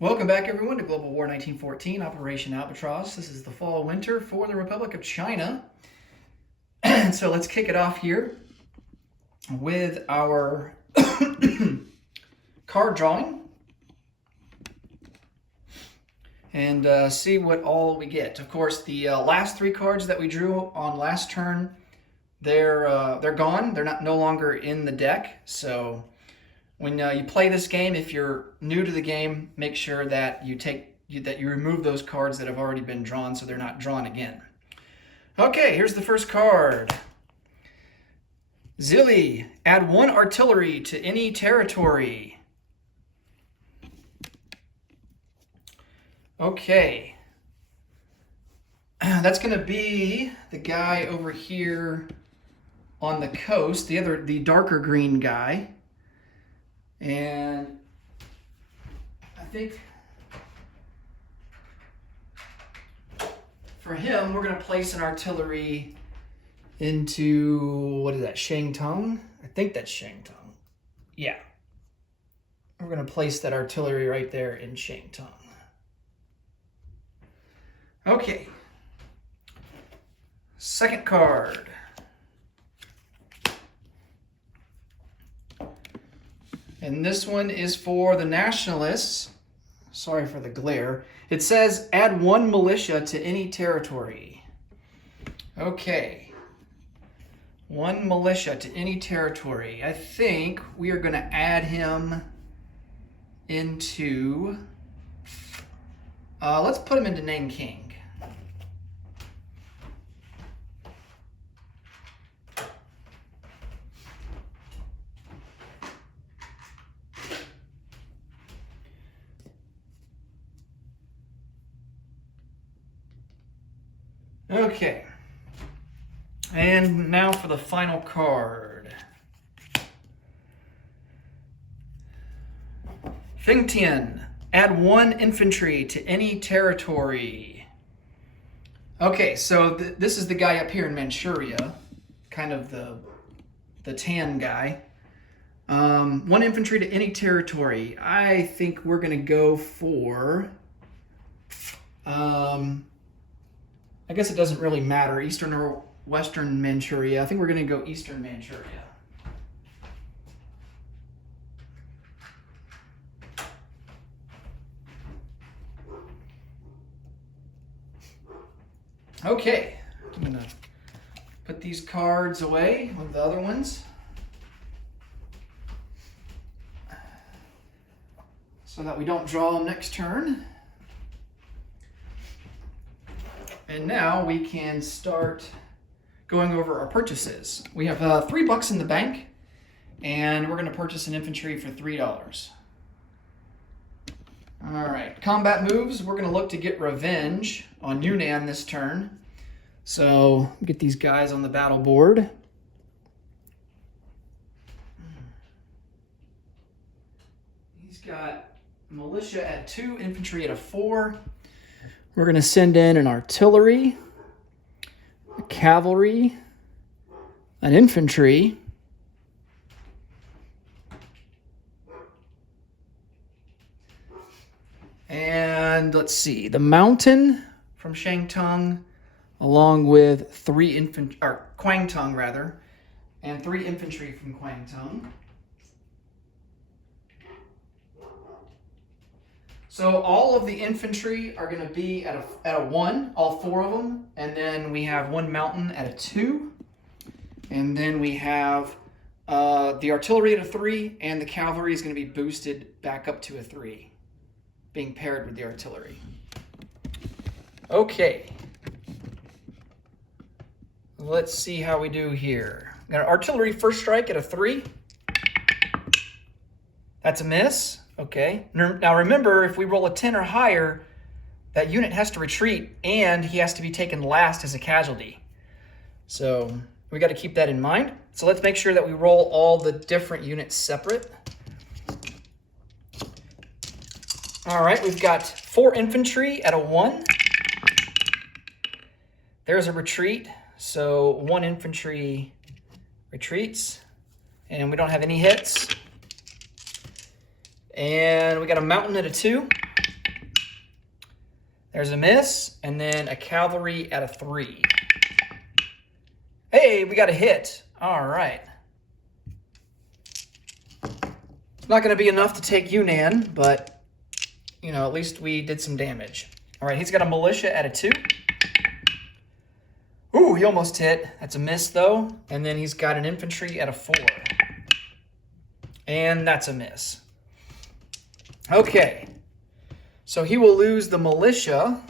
Welcome back, everyone, to Global War 1914, Operation Albatross. This is the fall-winter for the Republic of China. And so let's kick it off here with our card drawing and see what all we get. Of course, the last three cards that we drew on last turn, they're gone. They're no longer in the deck. So when you play this game, if you're new to the game, make sure that you remove those cards that have already been drawn so they're not drawn again. Okay, here's the first card. Zilly, add 1 artillery to any territory. Okay. That's going to be the guy over here on the coast, the darker green guy. And I think for him, we're going to place an artillery into, what is that, Shangtung? I think that's Shangtung. Yeah. We're going to place that artillery right there in Shangtung. Okay. Second card. And this one is for the nationalists. Sorry for the glare. It says, add 1 militia to any territory. Okay. 1 militia to any territory. I think we are going to add him into... let's put him into Nanking. Okay, and now for the final card. Fengtian, add 1 infantry to any territory. Okay, so this is the guy up here in Manchuria, kind of the tan guy. 1 infantry to any territory. I think we're going to go for... I guess it doesn't really matter, Eastern or Western Manchuria. I think we're going to go Eastern Manchuria. Okay, I'm going to put these cards away with the other ones so that we don't draw them next turn. And now we can start going over our purchases. We have $3 in the bank, and we're going to purchase an infantry for $3. All right, combat moves. We're going to look to get revenge on Yunnan this turn. So get these guys on the battle board. He's got militia at 2, infantry at a 4. We're going to send in an artillery, a cavalry, an infantry, and let's see, the mountain from Shangtung, along with 3 infantry, or Kwangtung rather, and 3 infantry from Kwangtung. So all of the infantry are going to be at a 1, all 4 of them, and then we have 1 mountain at a 2, and then we have the artillery at a 3, and the cavalry is going to be boosted back up to a 3, being paired with the artillery. Okay, let's see how we do here. Got artillery first strike at a 3. That's a miss. Okay, now remember, if we roll a 10 or higher, that unit has to retreat and he has to be taken last as a casualty. So we got to keep that in mind. So let's make sure that we roll all the different units separate. All right, we've got 4 infantry at a 1. There's a retreat, so 1 infantry retreats, and we don't have any hits. And we got a mountain at a 2. There's a miss, and then a cavalry at a 3. Hey, we got a hit. All right. It's not going to be enough to take Yunnan, but, you know, at least we did some damage. All right, he's got a militia at a 2. Ooh, he almost hit. That's a miss, though. And then he's got an infantry at a 4. And that's a miss. Okay. So he will lose the militia,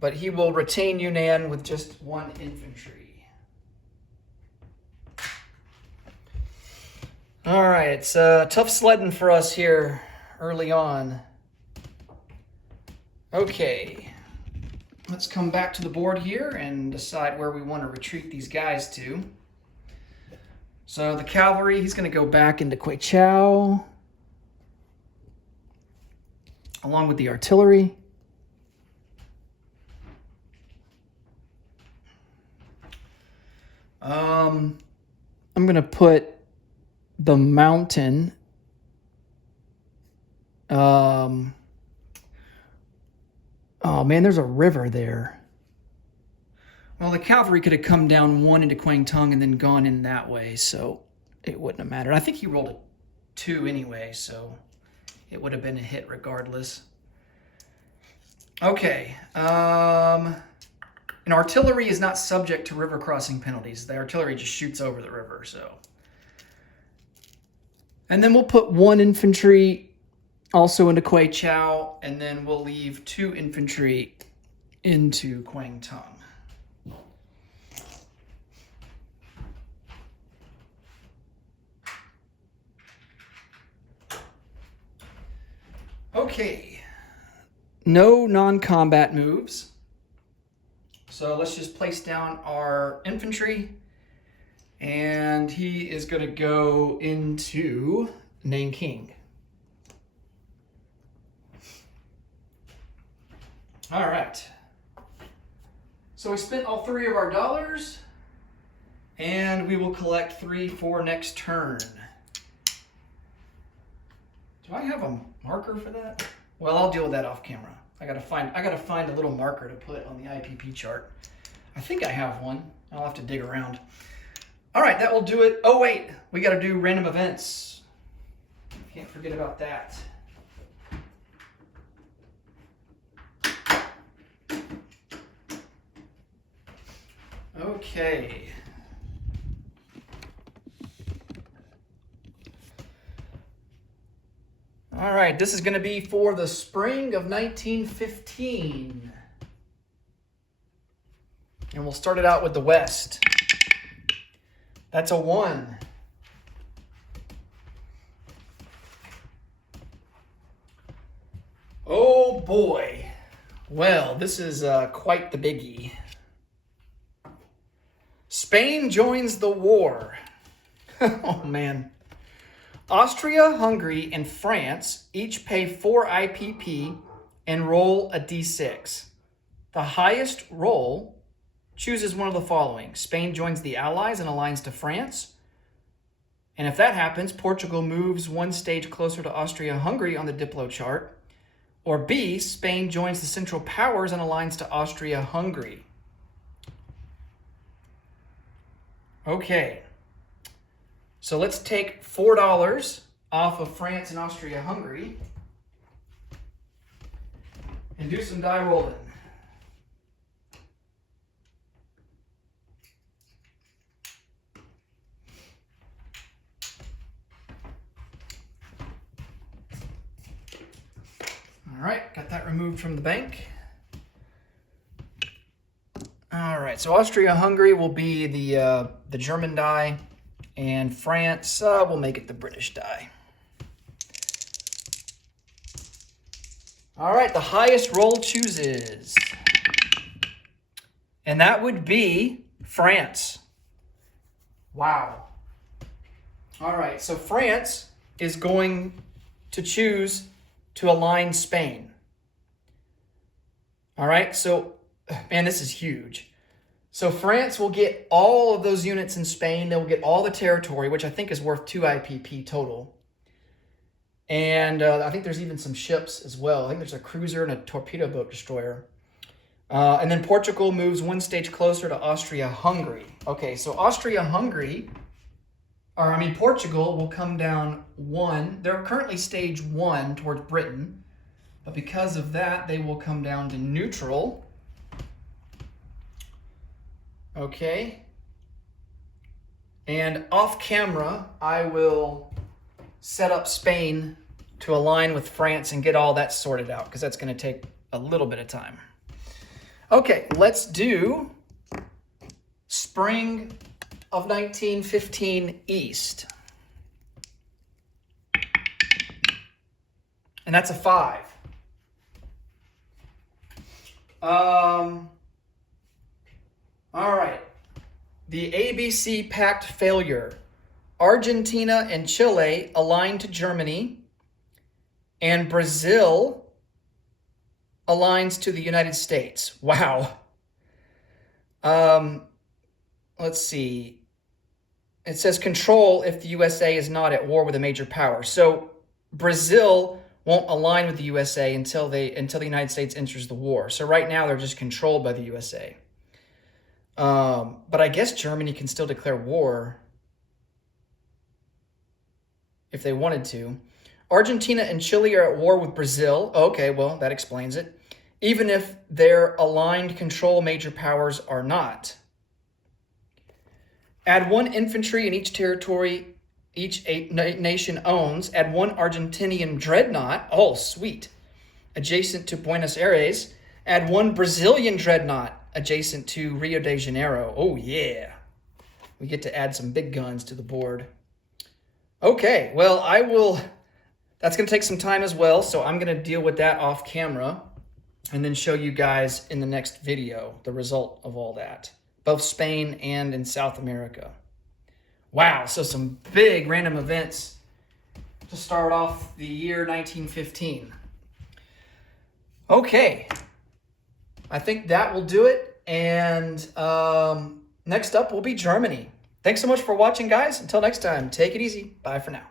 but he will retain Yunnan with just 1 infantry. All right, it's tough sledding for us here early on. Okay, let's come back to the board here and decide where we want to retreat these guys to. So the cavalry, he's going to go back into Queichow, along with the artillery. I'm going to put the mountain oh man, there's a river there. Well, the cavalry could have come down 1 into Kwangtung and then gone in that way, so it wouldn't have mattered. I think he rolled a 2 anyway, so it would have been a hit regardless. Okay. And artillery is not subject to river crossing penalties. The artillery just shoots over the river, so. And then we'll put 1 infantry also into Queichow, and then we'll leave 2 infantry into Kwangtung. Okay, no non-combat moves. So let's just place down our infantry, and he is going to go into Nanking. All right. So we spent all 3 of our dollars, and we will collect 3 for next turn. Do I have a marker for that? Well, I'll deal with that off camera. I gotta find a little marker to put on the IPP chart. I think I have one. I'll have to dig around. All right, that will do it. Oh wait, we gotta do random events. Can't forget about that. Okay. All right, this is going to be for the spring of 1915. And we'll start it out with the West. That's a 1. Oh boy. Well, this is quite the biggie. Spain joins the war. Oh man. Austria, Hungary, and France each pay 4 IPP and roll a d6. The highest roll chooses one of the following. Spain joins the Allies and aligns to France. And if that happens, Portugal moves 1 stage closer to Austria-Hungary on the Diplo chart. Or B, Spain joins the Central Powers and aligns to Austria-Hungary. Okay. So let's take $4 off of France and Austria-Hungary and do some die rolling. All right, got that removed from the bank. All right, so Austria-Hungary will be the German die. And France, we'll make it the British die. All right, the highest roll chooses. And that would be France. Wow. All right, so France is going to choose to align Spain. All right, so, man, this is huge. So France will get all of those units in Spain. They will get all the territory, which I think is worth 2 IPP total. And I think there's even some ships as well. I think there's a cruiser and a torpedo boat destroyer. And then Portugal moves one stage closer to Austria-Hungary. Okay, so Portugal will come down one. They're currently stage 1 towards Britain. But because of that, they will come down to neutral. Okay. And off camera, I will set up Spain to align with France and get all that sorted out, because that's going to take a little bit of time. Okay, let's do spring of 1915 East. And that's a 5. All right. The ABC Pact failure. Argentina and Chile aligned to Germany, and Brazil aligns to the United States. Wow. Let's see. It says control if the USA is not at war with a major power. So Brazil won't align with the USA until the United States enters the war. So right now they're just controlled by the USA. But I guess Germany can still declare war if they wanted to. Argentina and Chile are at war with Brazil. Okay, well, that explains it. Even if their aligned control major powers are not. Add 1 infantry in each territory each nation owns. Add 1 Argentinian dreadnought. Oh, sweet. Adjacent to Buenos Aires. Add 1 Brazilian dreadnought adjacent to Rio de Janeiro. Oh, yeah. We get to add some big guns to the board. Okay, well, that's going to take some time as well, so I'm going to deal with that off camera and then show you guys in the next video the result of all that, both Spain and in South America. Wow, so some big random events to start off the year 1915. Okay, I think that will do it, and next up will be Germany. Thanks so much for watching, guys. Until next time, take it easy. Bye for now.